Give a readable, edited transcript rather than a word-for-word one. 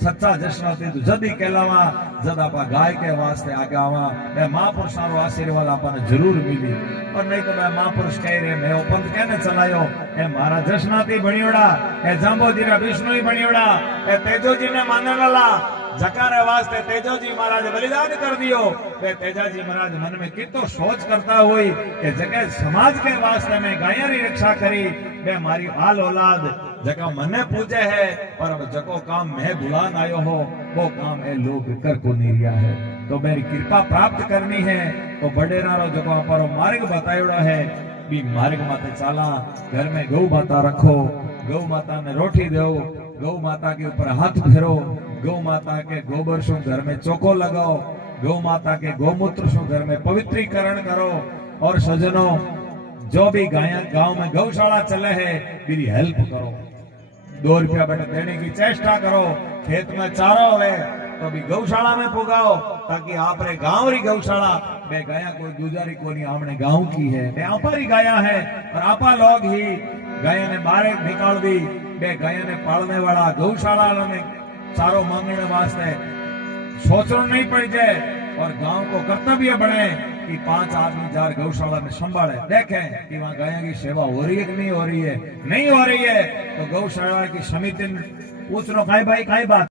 सच्चा जश्न थी तो जदी कहलावा जद आपा गाय के वास्ते आगे आवा मैं महापुरुष सारो आशीर्वाद आपने जरूर मिली और नहीं तो मैं महापुरुष कह रहे मैं वो पंथ कहने चलायो ए मारा जश्न थी बणियोड़ा ए जांबोजी रा विष्णु ही बणियोड़ा ए तेजोजी ने माने वाला जकारे वास्ते तेजोजी महाराज बलिदान कर दियो। वे तेजाजी महाराज मन में कितो सोच करता हुई कि जगह समाज के वास्ते में गाया री रक्षा करी वे मारी आल औलाद जगह मने पूजे है पर अब जको काम मैं बुलान आयो हो वो काम है लोग कर को नहीं रिया है तो मेरी कृपा प्राप्त करनी है तो बड़े नारो जको अपारो मार्ग बतायोड़ा है बी मार्ग माते चाला। घर में गौ माता रखो, गौ माता ने रोटी दो, गौ माता के ऊपर हाथ फेरो, गौ माता के गोबर से घर में चौको लगाओ, गौ माता के गोमूत्र से घर में पवित्रीकरण करो। और सजनों जो भी गांव में गौशाला चले है मेरी हेल्प करो, 2 रुपया बेटा देने की चेष्टा करो। खेत में चारो है तो भी गौशाला में पुगाओ ताकि आपरे गांव री गौशाला मैं गाया कोई गुजारी कोनी हमने गांव की है मैं आपारी गाया है और आपा लोग ही गाया ने बारे निकाल दी बे गाया ने पालने वाला गौशाला ने चारो मांगने वास्ते सोचना नहीं पड़ जाए और गांव को कर्तव्य बने कि 5 आदमी 4 गौशाला में संभाले देखें कि वहां गायों की सेवा हो रही है कि नहीं हो रही है। नहीं हो रही है तो गौशाला की समिति पूछ लो भाई काई बात।